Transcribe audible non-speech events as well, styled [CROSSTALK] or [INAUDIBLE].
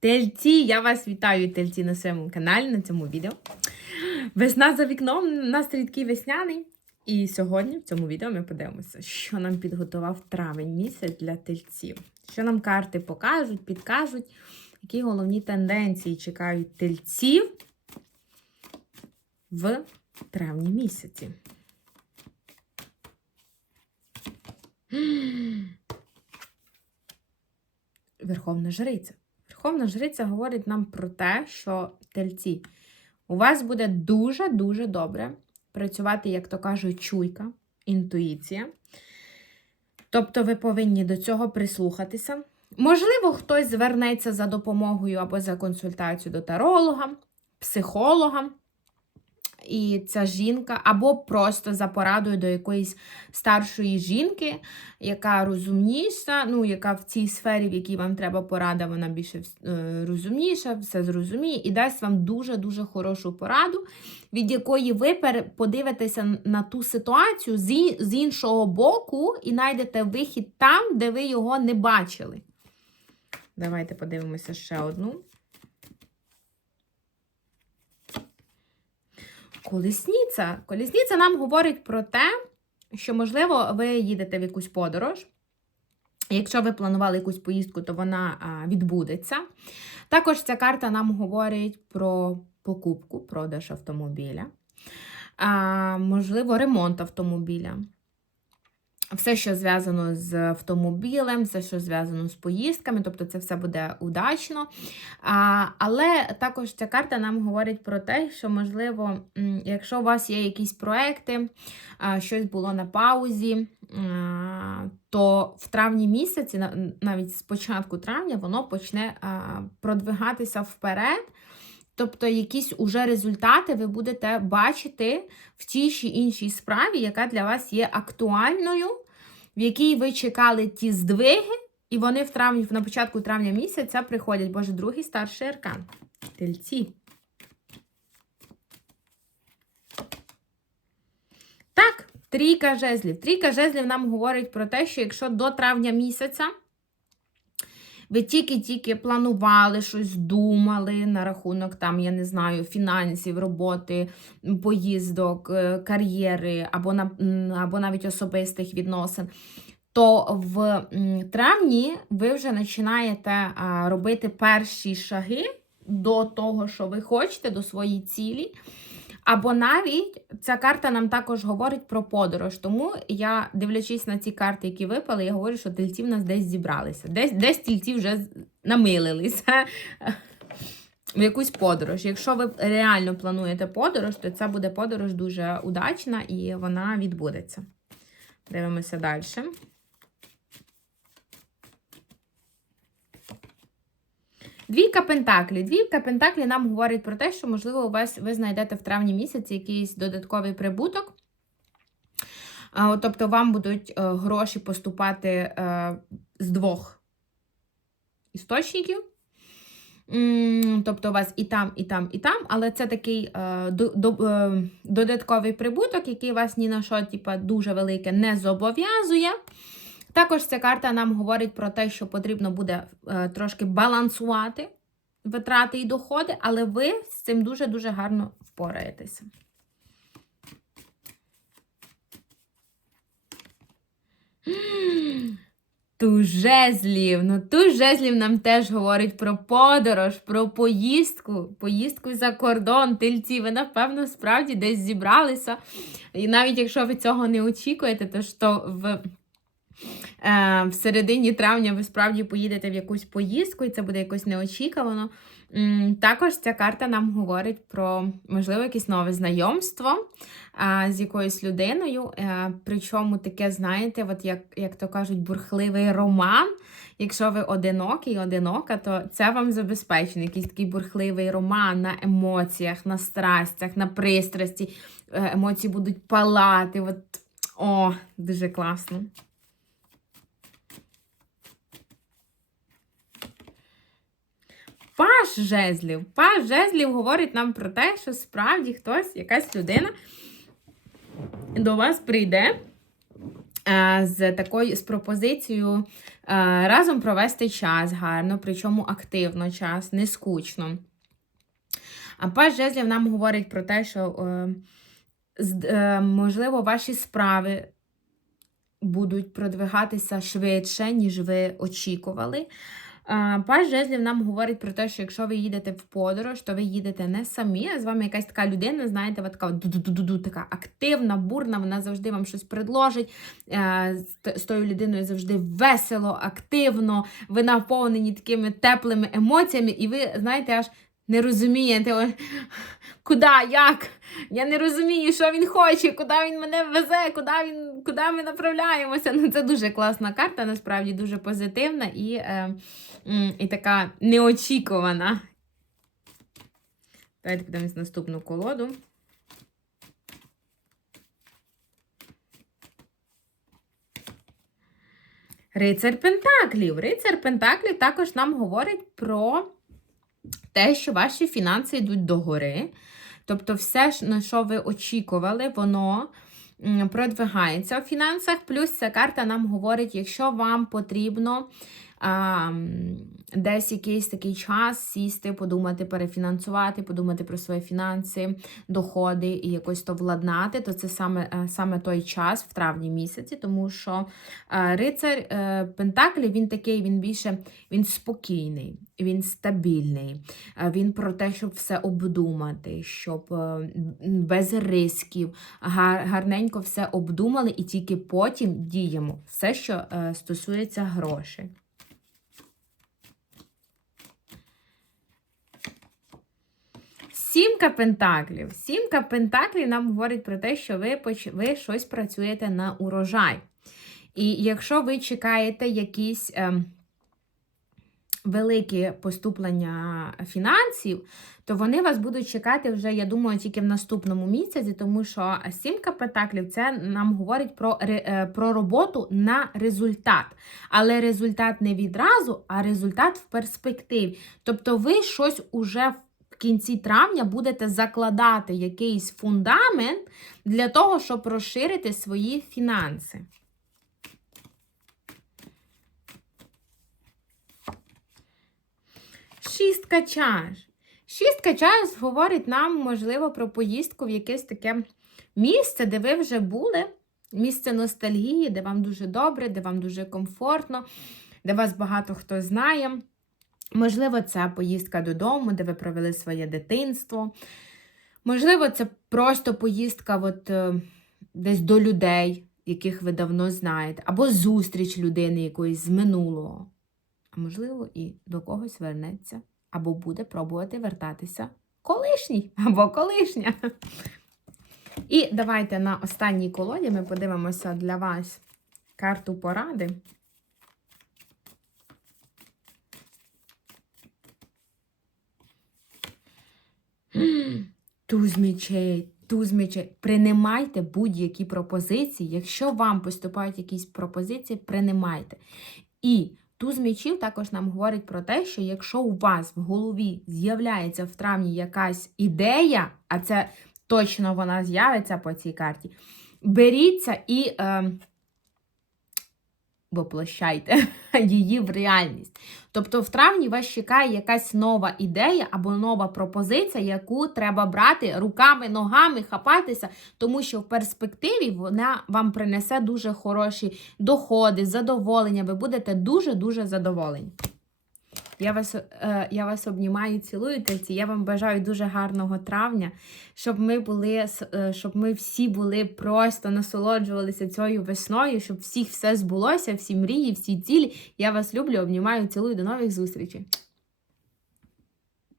Тельці, я вас вітаю, тельці, на своєму каналі, на цьому відео. Весна за вікном, настрій такий весняний. І сьогодні в цьому відео ми подивимося, що нам підготував травень місяць для тельців. Що нам карти покажуть, підкажуть, які головні тенденції чекають тельців в травні місяці. Верховна Жриця. Верховна Жриця говорить нам про те, що тельці, у вас буде дуже-дуже добре працювати, як то кажуть, чуйка, інтуїція. Тобто ви повинні до цього прислухатися. Можливо, хтось звернеться за допомогою або за консультацією до таролога, психолога. І ця жінка, або просто за порадою до якоїсь старшої жінки, яка розумніша, ну, яка в цій сфері, в якій вам треба порада, вона більше е, розумніша, все зрозуміє, і дасть вам дуже-дуже хорошу пораду, від якої ви подивитеся на ту ситуацію з, з іншого боку і знайдете вихід там, де ви його не бачили. Давайте подивимося ще одну. Колісниця. Колісниця нам говорить про те, що, можливо, ви їдете в якусь подорож. Якщо ви планували якусь поїздку, то вона відбудеться. Також ця карта нам говорить про покупку, продаж автомобіля, можливо, ремонт автомобіля. Все, що зв'язано з автомобілем, все, що зв'язано з поїздками, тобто це все буде удачно. А, Але також ця карта нам говорить про те, що, можливо, якщо у вас є якісь проекти, щось було на паузі, то в травні місяці, навіть з початку травня, воно почне продвигатися вперед. Тобто якісь уже результати ви будете бачити в тій чи іншій справі, яка для вас є актуальною, в якій ви чекали ті здвиги, і вони в травні, на початку травня місяця приходять, боже, другий старший аркан. Тельці. Так, трійка жезлів. Трійка жезлів нам говорить про те, що якщо до травня місяця ви тільки-тільки планували щось, думали на рахунок, там, я не знаю, фінансів, роботи, поїздок, е, кар'єри або, на, або навіть особистих відносин. То в травні ви вже починаєте робити перші шаги до того, що ви хочете, до своєї цілі. Або навіть ця карта нам також говорить про подорож. Тому я, дивлячись на ці карти, які випали, я говорю, що тельці в нас десь зібралися. Десь десь тільці вже намилилися [LAUGHS] в якусь подорож. Якщо ви реально плануєте подорож, то це буде подорож дуже удачна і вона відбудеться. Дивимося далі. Двійка Пентаклі. Двійка Пентаклі нам говорить про те, що, можливо, у вас ви знайдете в травні місяці якийсь додатковий прибуток. Тобто, вам будуть е, гроші поступати е, з двох істочників. Тобто, у вас і там, і там, і там, але це такий е, додатковий прибуток, який вас ні на що, типу, дуже велике не зобов'язує. Також ця карта нам говорить про те, що потрібно буде е, трошки балансувати витрати і доходи, але ви з цим дуже-дуже гарно впораєтеся. Туз жезлів. Ну, туз жезлів нам теж говорить про подорож, про поїздку, поїздку за кордон, тильці. Ви, напевно, справді десь зібралися. І навіть якщо ви цього не очікуєте, то то в в середині травня ви справді поїдете в якусь поїздку, і це буде якось неочікувано. Також ця карта нам говорить про, можливо, якесь нове знайомство з якоюсь людиною. Е, причому таке, знаєте, от як як то кажуть, бурхливий роман. Якщо ви одинокий, одинока, то це вам забезпечено. Якийсь такий бурхливий роман на емоціях, на страстях, на пристрасті. Е, емоції будуть палати. От, О, дуже класно. Паш жезлів. Паш жезлів говорить нам про те, що справді хтось, якась людина до вас прийде е, з такою з пропозицією е, разом провести час гарно, причому активно час, не скучно. А паж жезлів нам говорить про те, що, е, можливо, ваші справи будуть продвигатися швидше, ніж ви очікували. Паж жезлів нам говорить про те, що якщо ви їдете в подорож, то ви їдете не самі, а з вами якась така людина, знаєте, от така ду-ду-ду-ду, така активна, бурна, вона завжди вам щось предложить. Е, з тою людиною завжди весело, активно, ви наповнені такими теплими емоціями, і ви, знаєте, аж не розумієте, куди, як. Я не розумію, що він хоче, куди він мене везе, куди, він, куди ми направляємося. Ну, це дуже класна карта, насправді дуже позитивна і, е, і така неочікувана. Давайте подивимось наступну колоду. Рицар Пентаклів. Рицар Пентаклів також нам говорить про те, що ваші фінанси йдуть догори. Тобто, все, на що ви очікували, воно продвигається в фінансах. Плюс ця карта нам говорить, якщо вам потрібно а, десь якийсь такий час сісти, подумати, перефінансувати, подумати про свої фінанси, доходи і якось то владнати, то це саме, е, саме той час в травні місяці, тому що е, рицар е, Пентаклів він такий, він більше він спокійний, він стабільний. Він про те, щоб все обдумати, щоб без рисків гарненько все обдумали і тільки потім діємо. Все, що стосується грошей. Сімка пентаклів. Сімка пентаклів нам говорить про те, що ви, ви щось працюєте на урожай. І якщо ви чекаєте якісь ем, великі поступлення фінансів, то вони вас будуть чекати вже, я думаю, тільки в наступному місяці, тому що сімка пентаклів це нам говорить про, е, про роботу на результат. Але результат не відразу, а результат в перспективі. Тобто ви щось уже кінці травня будете закладати якийсь фундамент для того, щоб розширити свої фінанси. Шістка чаш. Шістка чаш говорить нам, можливо, про поїздку в якесь таке місце, де ви вже були. Місце ностальгії, де вам дуже добре, де вам дуже комфортно, де вас багато хто знає. Можливо, це поїздка додому, де ви провели своє дитинство. Можливо, це просто поїздка от, е, десь до людей, яких ви давно знаєте, або зустріч людини якоїсь з минулого. А можливо, і до когось вернеться, або буде пробувати вертатися колишній [LAUGHS] або колишня. І давайте на останній колоді ми подивимося для вас карту поради. Туз мечей, туз мечей. Принимайте будь-які пропозиції. Якщо вам поступають якісь пропозиції, принимайте. І туз мечів також нам говорить про те, що якщо у вас в голові з'являється в травні якась ідея, а це точно вона з'явиться по цій карті, беріться і. Е, воплощайте [LAUGHS] її в реальність. Тобто в травні вас чекає якась нова ідея або нова пропозиція, яку треба брати руками, ногами, хапатися, тому що в перспективі вона вам принесе дуже хороші доходи, задоволення. Ви будете дуже-дуже задоволені. Я вас, е, я вас обнімаю, цілую, тельці. Я вам бажаю дуже гарного травня, щоб ми були, е, щоб ми всі були просто насолоджувалися цією весною, щоб всіх все збулося, всі мрії, всі цілі. Я вас люблю, обнімаю, цілую. До нових зустрічей.